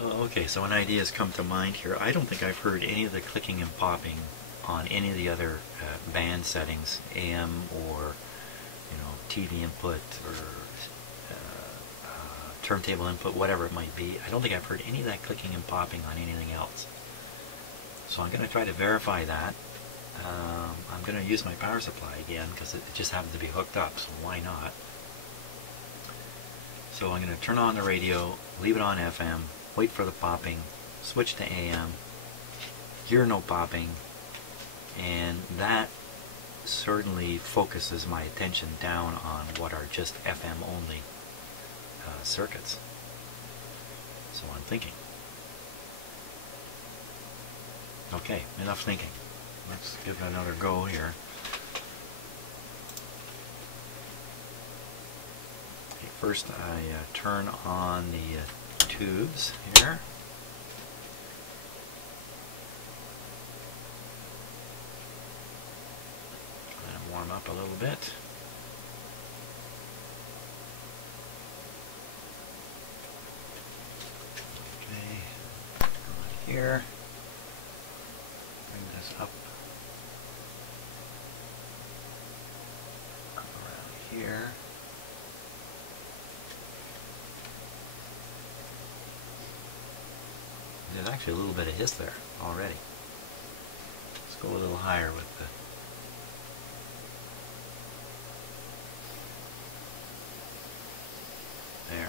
Okay, so an idea has come to mind here. I don't think I've heard any of the clicking and popping on any of the other band settings, AM or TV input or turntable input, whatever it might be. I don't think I've heard any of that clicking and popping on anything else. So I'm going to try to verify that. I'm going to use my power supply again because it just happens to be hooked up, so why not? So I'm going to turn on the radio, leave it on FM, wait for the popping, switch to AM, hear no popping, and that certainly focuses my attention down on what are just FM only circuits. So I'm thinking. Okay, enough thinking. Let's give it another go here. Okay, first I turn on the tubes here. Let them warm up a little bit. Okay, come on here. Bring this up around here. There's actually a little bit of hiss there already. Let's go a little higher with the there.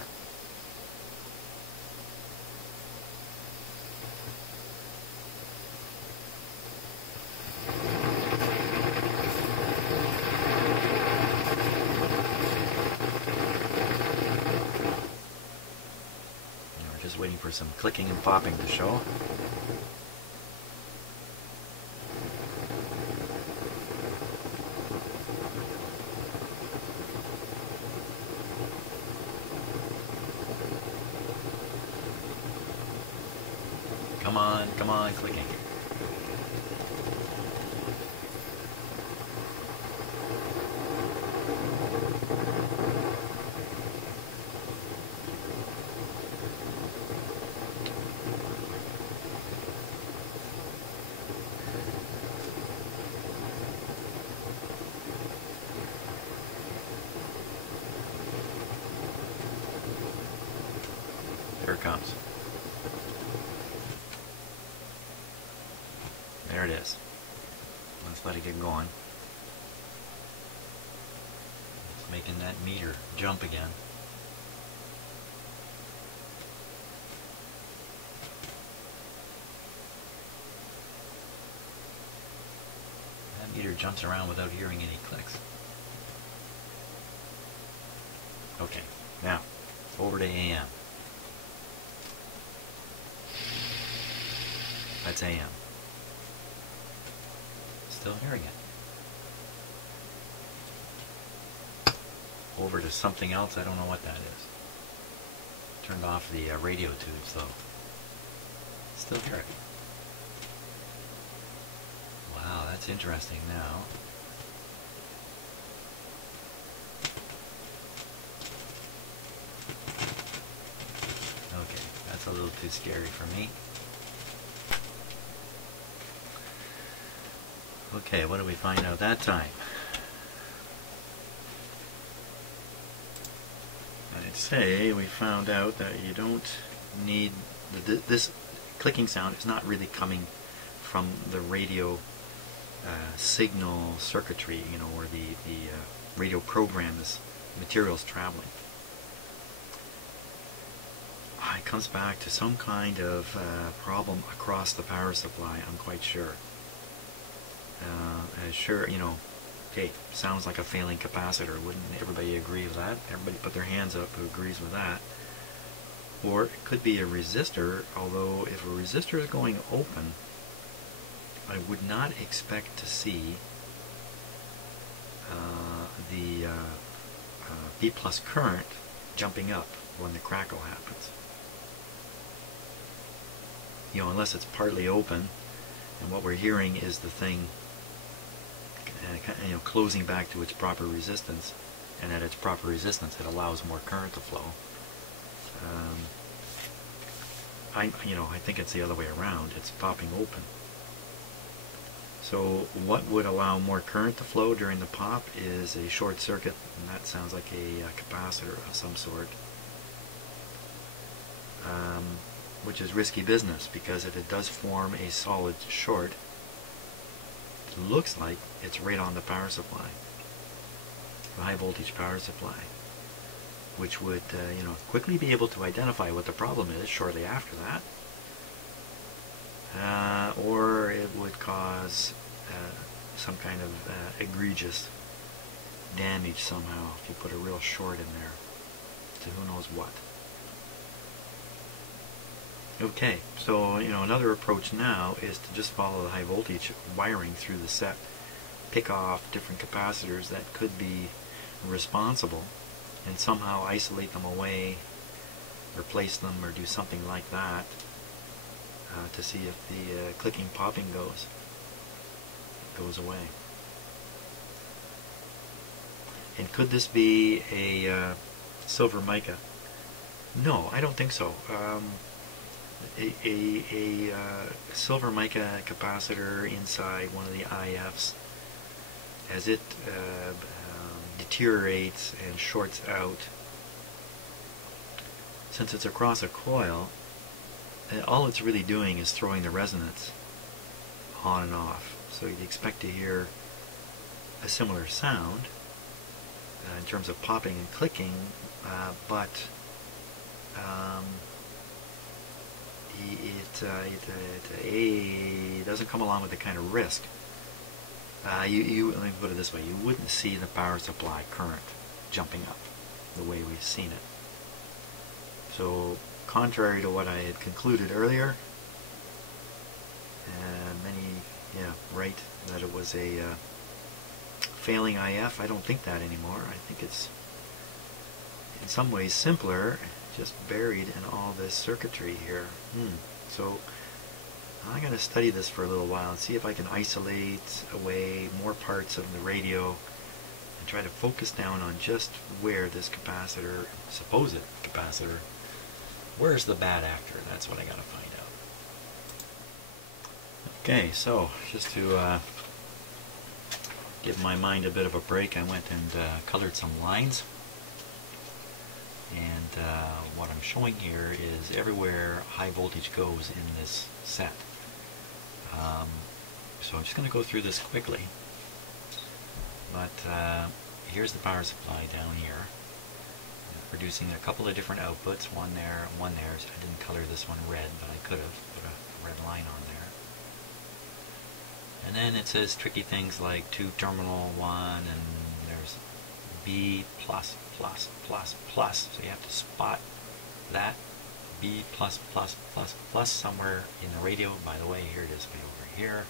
Just waiting for some clicking and popping to show. Come on, clicking. There it comes. There it is. Let's let it get going. It's making that meter jump again. That meter jumps around without hearing any clicks. Okay, now over to AM. That's AM. Still hearing it. Over to something else, I don't know what that is. Turned off the radio tubes though. Still hear it. Wow, that's interesting now. Okay, that's a little too scary for me. Okay, what did we find out that time? I'd say we found out that you don't need this clicking sound is not really coming from the radio signal circuitry, where the radio program is materials traveling. It comes back to some kind of problem across the power supply, I'm quite sure. Okay, sounds like a failing capacitor. Wouldn't everybody agree with that? Everybody put their hands up who agrees with that. Or it could be a resistor, although if a resistor is going open, I would not expect to see the B plus current jumping up when the crackle happens. Unless it's partly open, and what we're hearing is the thing closing back to its proper resistance, and at its proper resistance it allows more current to flow. I think it's the other way around. It's popping open. So what would allow more current to flow during the pop is a short circuit, and that sounds like a capacitor of some sort, which is risky business, because if it does form a solid short, it looks like it's right on the power supply, the high voltage power supply, which would quickly be able to identify what the problem is shortly after that. Or it would cause some kind of egregious damage somehow if you put a real short in there to who knows what. Okay, so another approach now is to just follow the high voltage wiring through the set, pick off different capacitors that could be responsible, and somehow isolate them away, replace them, or do something like that, to see if the clicking popping goes away. And could this be a silver mica? No, I don't think so. A silver mica capacitor inside one of the IFs, as it deteriorates and shorts out, since it's across a coil, all it's really doing is throwing the resonance on and off. So you'd expect to hear a similar sound in terms of popping and clicking, but it doesn't come along with the kind of risk. Let me put it this way: you wouldn't see the power supply current jumping up the way we've seen it. So, contrary to what I had concluded earlier, right, that it was a failing IF, I don't think that anymore. I think it's in some ways simpler, just buried in all this circuitry here. So I'm going to study this for a little while and see if I can isolate away more parts of the radio and try to focus down on just where this capacitor, supposed capacitor, where's the bad actor? That's what I got to find out. Okay, so just to give my mind a bit of a break, I went and colored some lines. And what I'm showing here is everywhere high voltage goes in this set. So I'm just going to go through this quickly. But here's the power supply down here, producing a couple of different outputs, one there, one there. So I didn't color this one red, but I could have put a red line on there. And then it says tricky things like 2-terminal 1, and there's B+++++, so you have to spot that B++++ somewhere in the radio. By the way, here it is, way over here.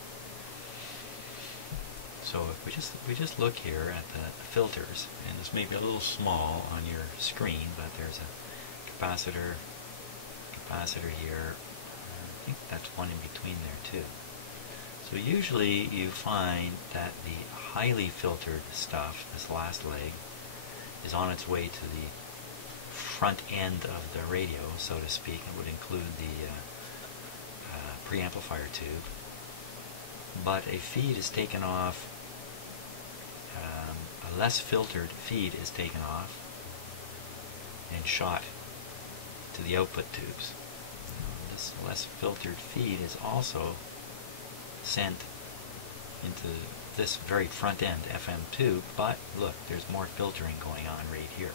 So if we just look here at the filters, and this may be a little small on your screen, but there's a capacitor here. I think that's one in between there too. So usually you find that the highly filtered stuff, this last leg, is on its way to the front end of the radio, so to speak. It would include the preamplifier tube. But a feed is taken off, a less filtered feed is taken off and shot to the output tubes. This less filtered feed is also sent into this very front end FM tube, but look, there's more filtering going on right here.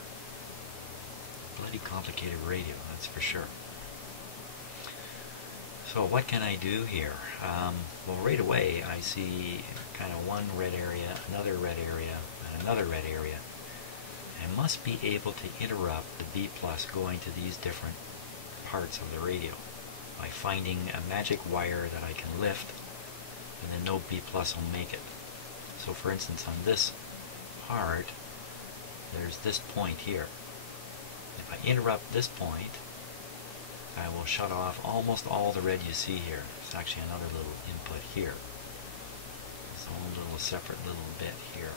Bloody complicated radio, that's for sure. So what can I do here? Well, right away I see kind of one red area, another red area, and another red area. I must be able to interrupt the B+ going to these different parts of the radio by finding a magic wire that I can lift, and then no B+ will make it. So for instance, on this part, there's this point here. If I interrupt this point, I will shut off almost all the red you see here. There's actually another little input here. This whole little separate little bit here.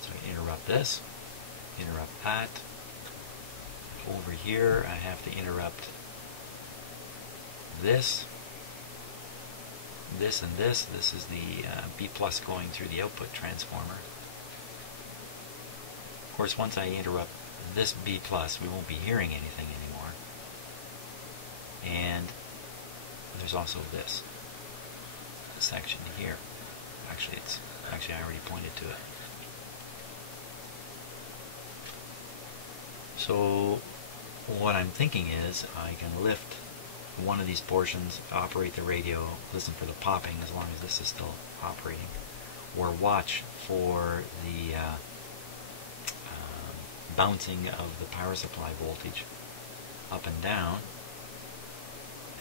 So I interrupt this, interrupt that, over here I have to interrupt this, this, and this. This is the B plus going through the output transformer. Of course, once I interrupt this B plus, we won't be hearing anything anymore. And there's also this section here. Actually, I already pointed to it. So what I'm thinking is I can lift one of these portions, operate the radio, listen for the popping as long as this is still operating, or watch for the bouncing of the power supply voltage up and down.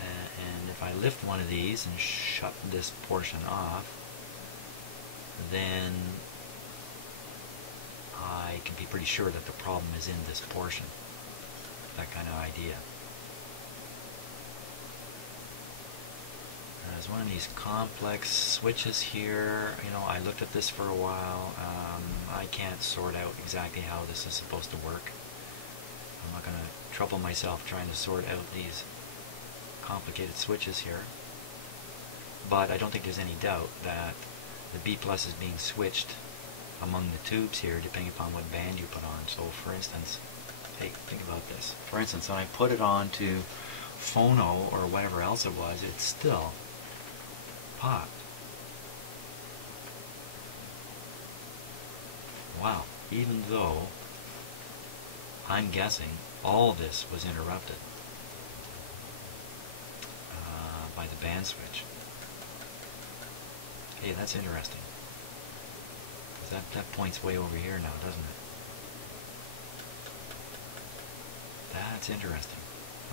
And if I lift one of these and shut this portion off, then I can be pretty sure that the problem is in this portion. That kind of idea. There's one of these complex switches here. You know, I looked at this for a while. I can't sort out exactly how this is supposed to work. I'm not going to trouble myself trying to sort out these complicated switches here. But I don't think there's any doubt that the B plus is being switched among the tubes here depending upon what band you put on. So for instance, hey, think about this. For instance, when I put it on to phono or whatever else it was, it still popped. Wow, even though I'm guessing all this was interrupted by the band switch. Hey, that's interesting. That points way over here now, doesn't it? That's interesting.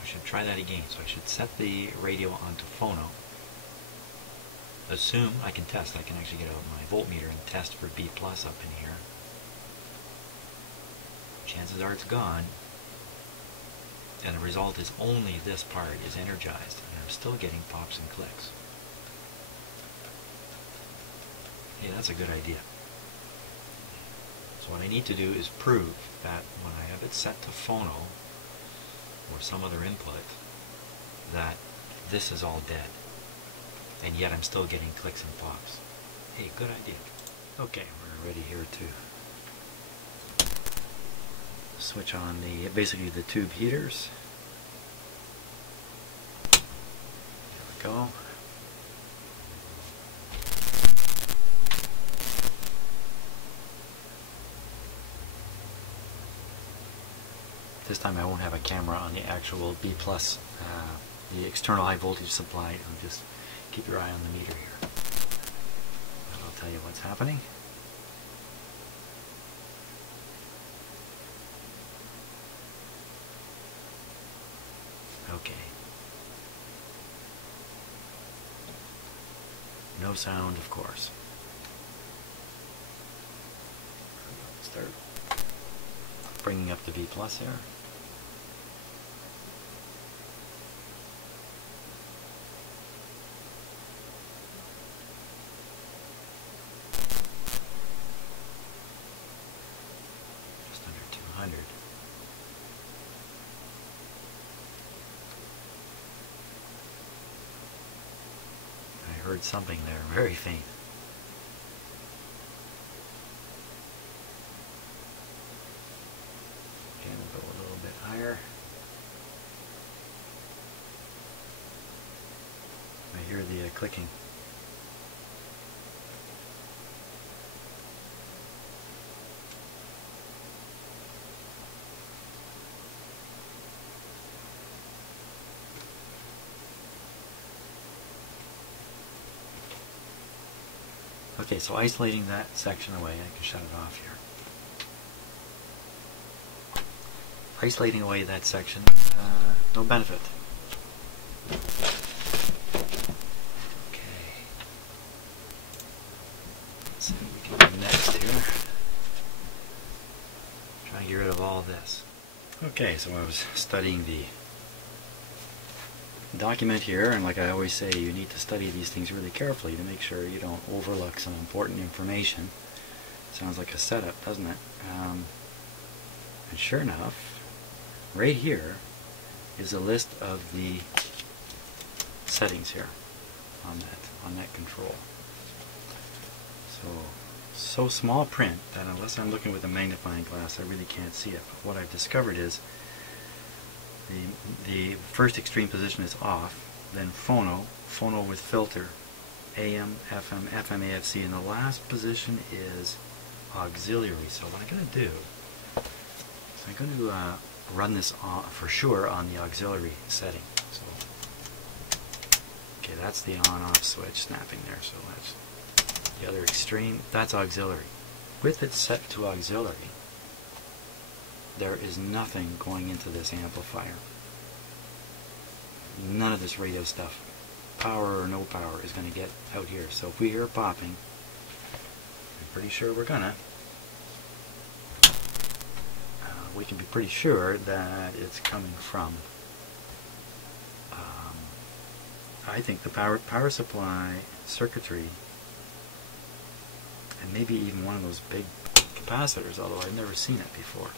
I should try that again. So I should set the radio onto phono. Assume I can test. I can actually get out my voltmeter and test for B plus up in here. Chances are it's gone. And the result is only this part is energized. And I'm still getting pops and clicks. Hey, that's a good idea. So what I need to do is prove that when I have it set to phono or some other input, that this is all dead. And yet I'm still getting clicks and pops. Hey, good idea. Okay, we're ready here to switch on the basically the tube heaters. There we go. This time I won't have a camera on the actual B plus, the external high voltage supply. I'll just keep your eye on the meter here. I'll tell you what's happening. Okay. No sound, of course. Start bringing up the B plus here. Just under 200. I heard something there, very faint. Okay, we'll go a little bit higher. I hear the clicking. Okay, so isolating that section away, I can shut it off here. Isolating away that section, no benefit. Okay. Let's see what we can do next here. Try and get rid of all this. Okay, so I was studying the document here, and like I always say, you need to study these things really carefully to make sure you don't overlook some important information. Sounds like a setup, doesn't it? And sure enough, right here is a list of the settings here on that control. So small print that unless I'm looking with a magnifying glass, I really can't see it. But what I've discovered is the first extreme position is off, then phono with filter, AM, FM, FM, AFC, and the last position is auxiliary. So what I'm going to do is I'm going to run this on, for sure on the auxiliary setting. So, okay, that's the on-off switch snapping there. So that's the other extreme. That's auxiliary. With it set to auxiliary, there is nothing going into this amplifier. None of this radio stuff, power or no power, is going to get out here. So if we hear popping, I'm pretty sure we're gonna. We can be pretty sure that it's coming from, I think, the power supply circuitry, and maybe even one of those big capacitors, although I've never seen it before.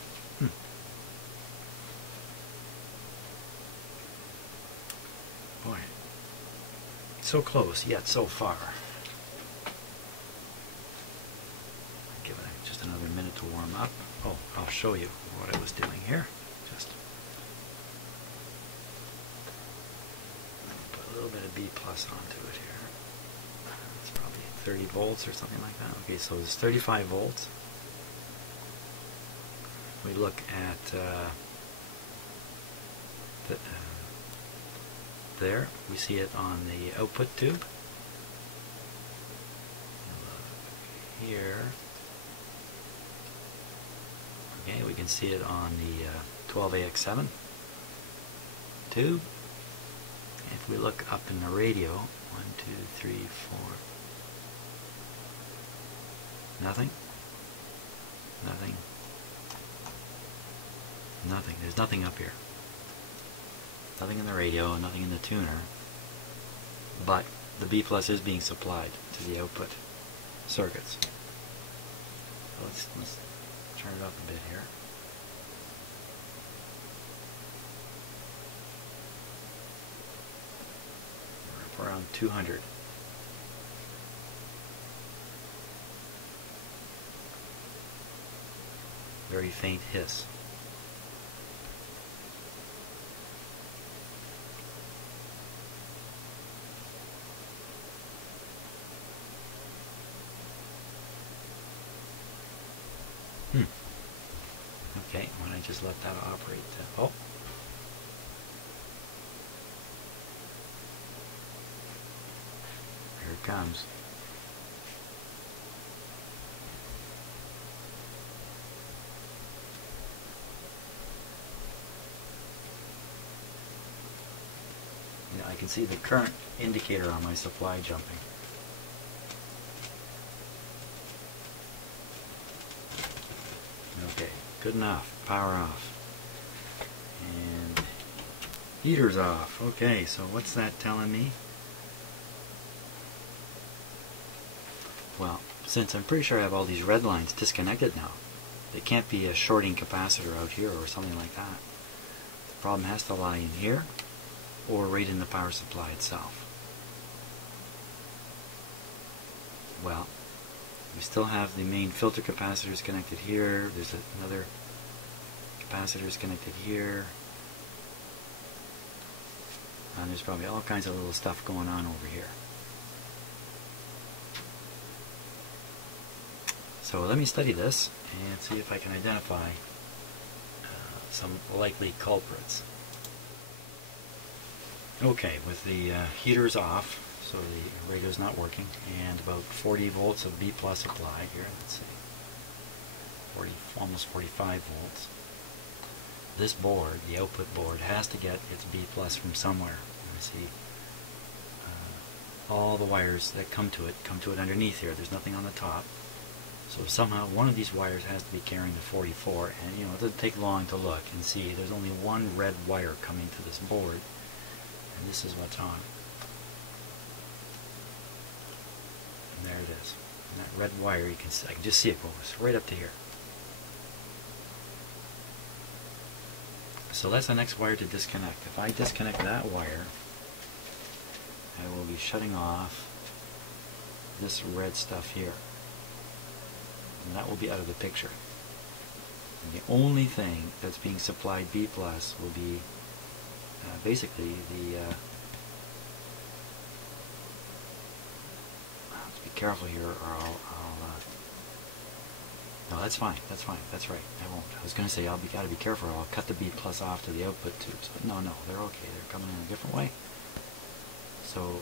Boy, so close yet so far. Give it just another minute to warm up. Oh, I'll show you what I was doing here. Just put a little bit of B plus onto it here. It's probably 30 volts or something like that. Okay, so it's 35 volts. We look at there, we see it on the output tube. Here. Okay, we can see it on the 12AX7 tube. If we look up in the radio, 1, 2, 3, 4. Nothing. Nothing. Nothing. There's nothing up here. Nothing in the radio, nothing in the tuner, but the B plus is being supplied to the output circuits. So let's turn it up a bit here. We're up around 200. Very faint hiss. Okay, when I just let that operate. Oh. Here it comes. Yeah, I can see the current indicator on my supply jumping. Okay, good enough. Power off. And heater's off. Okay, so what's that telling me? Well, since I'm pretty sure I have all these red lines disconnected now, it can't be a shorting capacitor out here or something like that. The problem has to lie in here or right in the power supply itself. Well, we still have the main filter capacitors connected here. There's another capacitors connected here. And there's probably all kinds of little stuff going on over here. So let me study this and see if I can identify some likely culprits. Okay, with the heaters off, so the radio's not working, and about 40 volts of B plus applied here. Let's see, almost 45 volts. This board, the output board, has to get its B plus from somewhere. You see, all the wires that come to it underneath here. There's nothing on the top. So somehow one of these wires has to be carrying the 44, and it doesn't take long to look and see there's only one red wire coming to this board, and this is what's on. And there it is. And that red wire, I can just see it goes right up to here. So that's the next wire to disconnect. If I disconnect that wire, I will be shutting off this red stuff here. And that will be out of the picture. And the only thing that's being supplied B plus will be basically the let's be careful here, or I'll no, that's fine, that's fine, that's right, I won't. I was going to say gotta be careful, or I'll cut the B plus off to the output tubes. But no, they're okay, they're coming in a different way. So,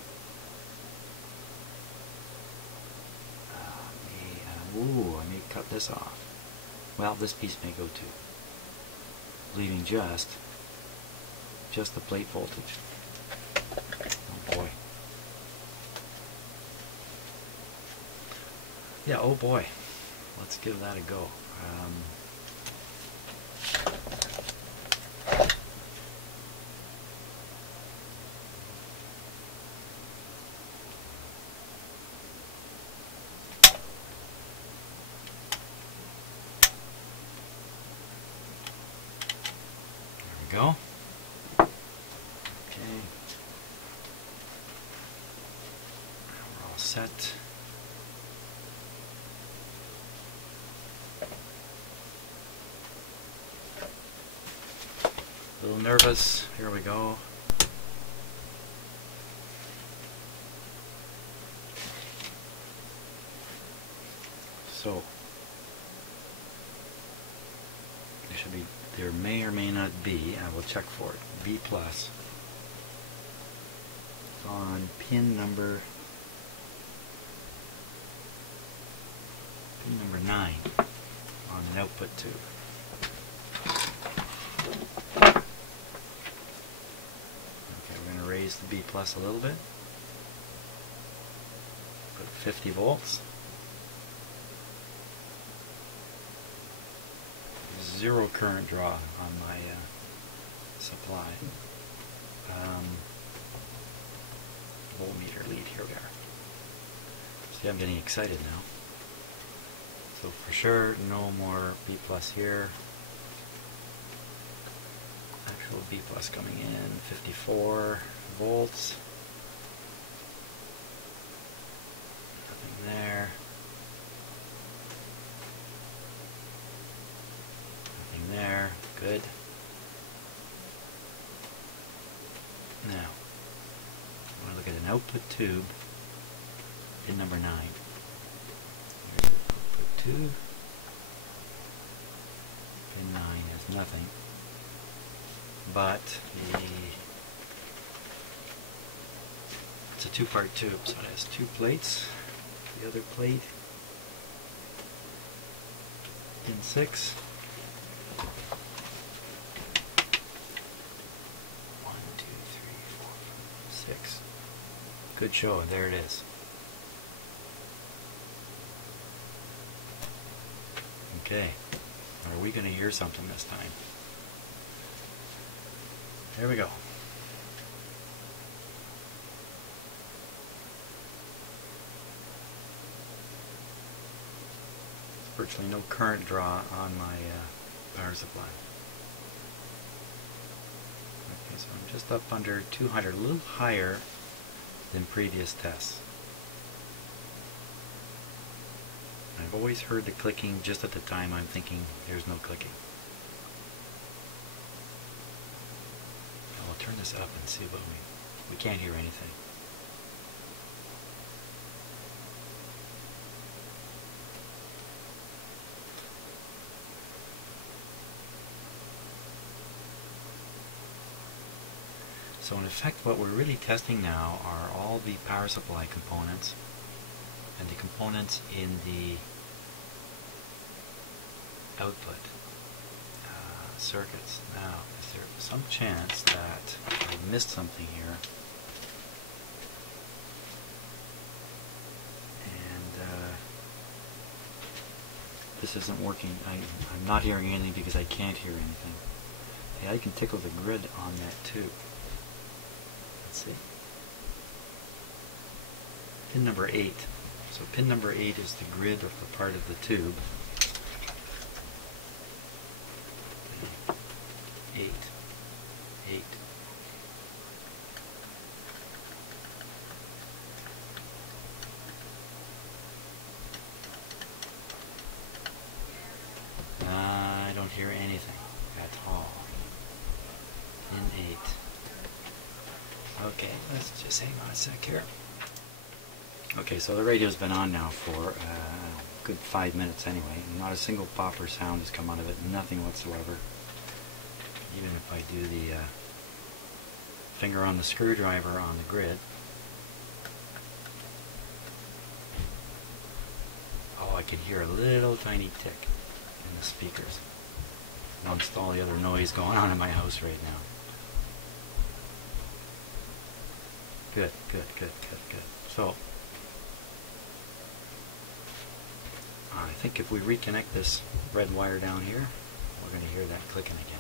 I may cut this off. Well, this piece may go too, leaving just the plate voltage. Oh boy. Yeah, oh boy. Let's give that a go. There we go. Okay. We're all set. A little nervous. Here we go. So there may or may not be, I will check for it, B plus on pin number 9 on an output tube. Raise the B plus a little bit. Put 50 volts. Zero current draw on my supply. Voltmeter lead, here we are. See, I'm getting excited now. So for sure, no more B plus here. Actual B plus coming in, 54 volts. Nothing there. Nothing there. Good. Now, I want to look at an output tube, pin number 9. Here's the output tube. Pin 9 has nothing. But it's a two-part tube, so it has two plates. The other plate, pin 6. 1, 2, 3, 4, 5, 6. Good show, there it is. Okay, are we going to hear something this time? Here we go. There's virtually no current draw on my power supply. Okay, so I'm just up under 200, a little higher than previous tests. I've always heard the clicking just at the time I'm thinking there's no clicking. I'll turn this up and see what we can't hear anything. So in effect, what we're really testing now are all the power supply components and the components in the output circuits. Now, is there some chance that I missed something here? And this isn't working. I'm not hearing anything because I can't hear anything. Hey, I can tickle the grid on that too. Let's see. Pin number 8. So pin number 8 is the grid of the part of the tube. 8. in 8. Okay, let's just hang on a sec here. Okay, so the radio's been on now for a good 5 minutes anyway. Not a single pop or sound has come out of it, nothing whatsoever. Even if I do the finger on the screwdriver on the grid. Oh, I can hear a little tiny tick in the speakers amongst all the other noise going on in my house right now. Good, good, good, good, good. So, I think if we reconnect this red wire down here, we're going to hear that clicking again.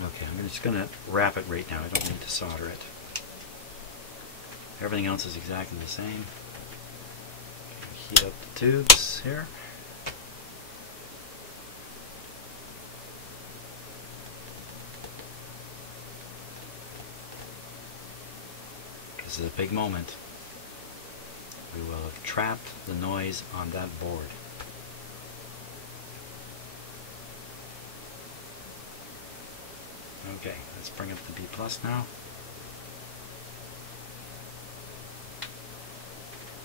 Okay, I'm just going to wrap it right now. I don't need to solder it. Everything else is exactly the same. Heat up the tubes here. This is a big moment. We will have trapped the noise on that board. Okay, let's bring up the B plus now.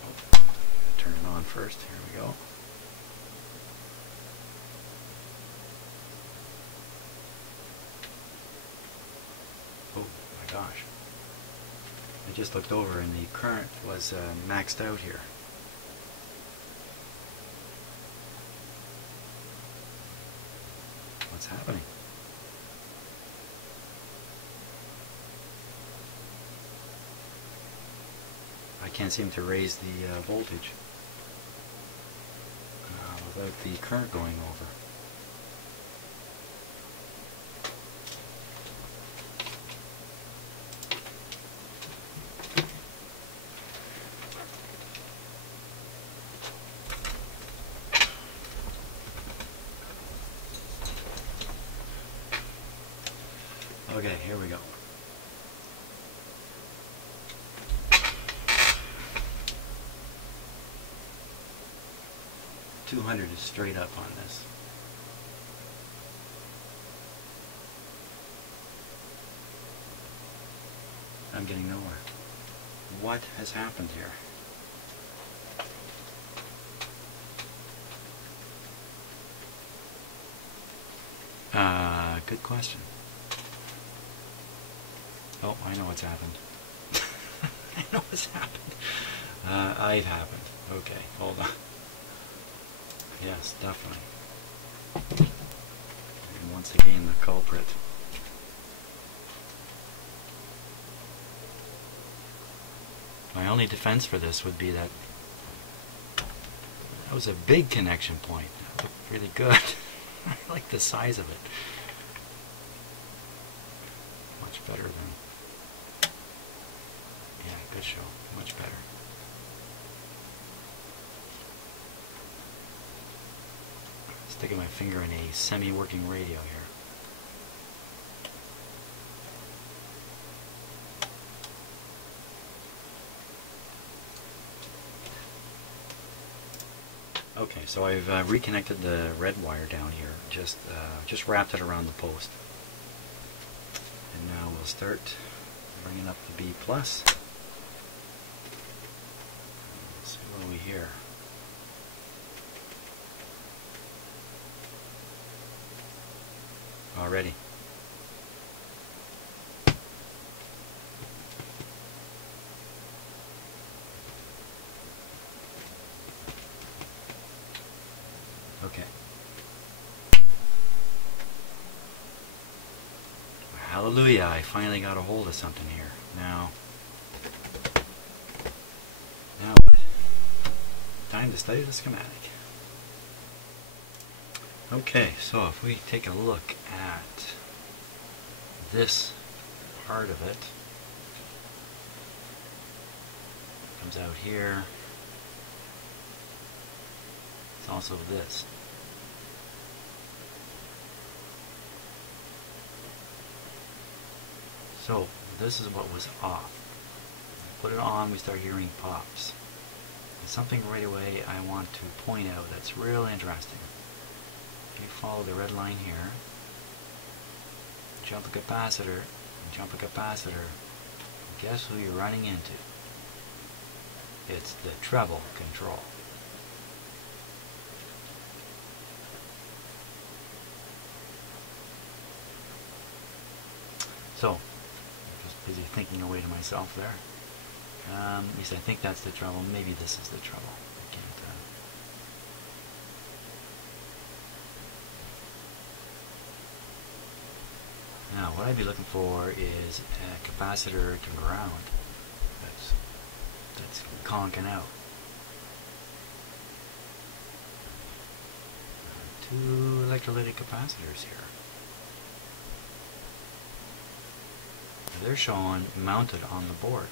Oh, turn it on first. Here we go. Oh my gosh. I just looked over and the current was maxed out here. What's happening? I can't seem to raise the voltage without the current going over. Okay, here we go. $200 is straight up on this. I'm getting nowhere. What has happened here? Good question. Oh, I know what's happened. I know what's happened. It happened. Okay, hold on. Yes, definitely. And once again, the culprit. My only defense for this would be that was a big connection point. That looked really good. I like the size of it. Much better than... Yeah, good show. Much better. Sticking my finger in a semi-working radio here. Okay, so I've reconnected the red wire down here. Just wrapped it around the post. And now we'll start bringing up the B plus. Let's see what we hear. Already. Okay. Hallelujah, I finally got a hold of something here. Now what? Time to study the schematic. Okay, so if we take a look at this part of it, comes out here. It's also this. So this is what was off. Put it on, we start hearing pops. There's something right away I want to point out that's real interesting. If you follow the red line here, jump a capacitor, jump a capacitor, guess who you're running into? It's the treble control. So, I'm just busy thinking away to myself there. At least I think that's the treble. Maybe this is the treble. I can't, Now, what I'd be looking for is a capacitor to ground that's conking out. Two electrolytic capacitors here. They're shown mounted on the board.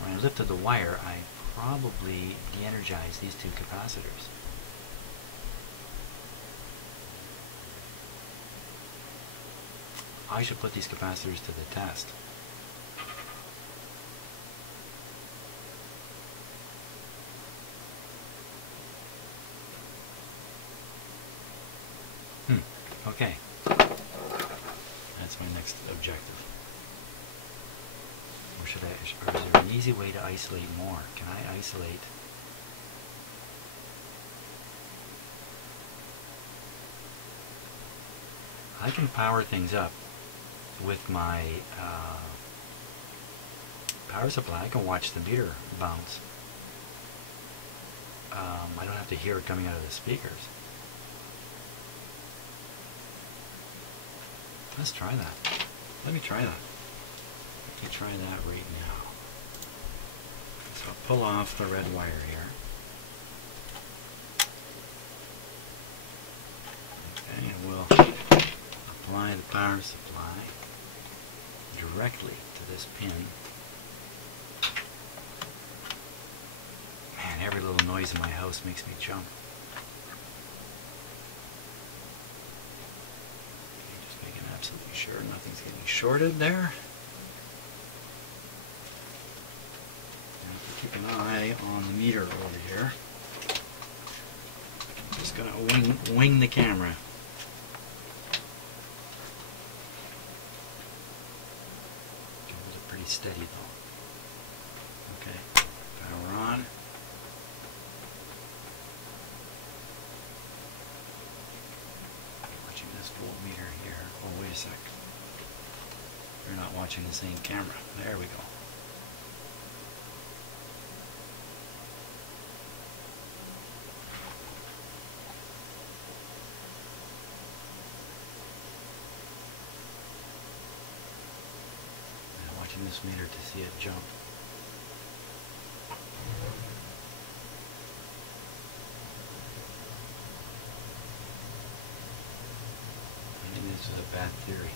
When I lifted the wire, I probably de-energized these two capacitors. I should put these capacitors to the test. Okay. That's my next objective. Or should I, or is there an easy way to isolate more? Can I isolate? I can power things up with my power supply. I can watch the meter bounce. I don't have to hear it coming out of the speakers. Let's try that. Let me try that. Let me try that right now. So I'll pull off the red wire here. Okay, and we'll apply the power supply directly to this pin. Man, every little noise in my house makes me jump. Absolutely sure nothing's getting shorted there. And keep an eye on the meter over here. I'm just going to wing the camera. Those are pretty steady though. Okay, power on. Watching this voltmeter here. Oh, wait a sec. You're not watching the same camera. There we go. I'm watching this meter to see it jump. This is a bad theory.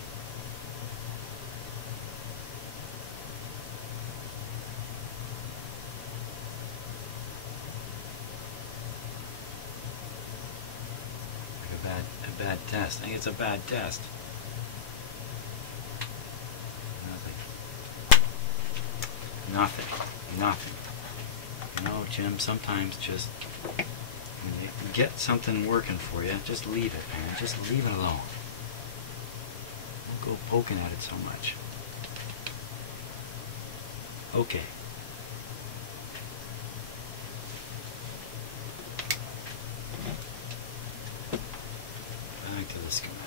Like a bad test. I think it's a bad test. Nothing. You know, Jim, sometimes just when you get something working for you, just leave it, man. Just leave it alone. Go poking at it so much. Okay. Back to the schematic.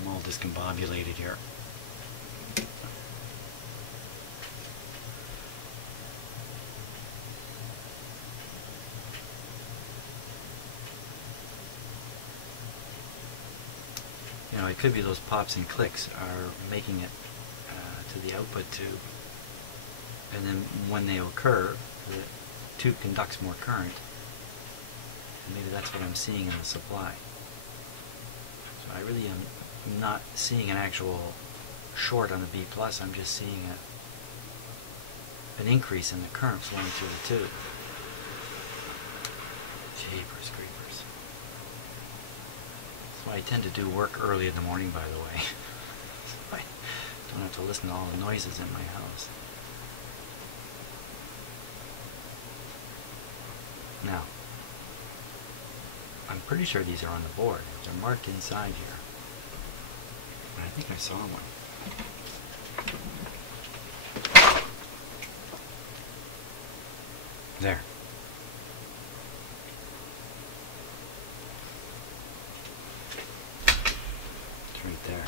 I'm all discombobulated here. You know, it could be those pops and clicks are making it to the output tube, and then when they occur, the tube conducts more current, and maybe that's what I'm seeing in the supply. So I really am not seeing an actual short on the B+, I'm just seeing an increase in the current flowing through the tube. Jeepers creepers. That's why I tend to do work early in the morning, by the way. So I don't have to listen to all the noises in my house. Now, I'm pretty sure these are on the board. They're marked inside here. But I think I saw one. There. It's right there.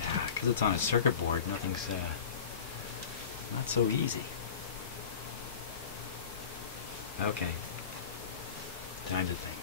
Yeah, because it's on a circuit board, nothing's not so easy. Okay. Time to think.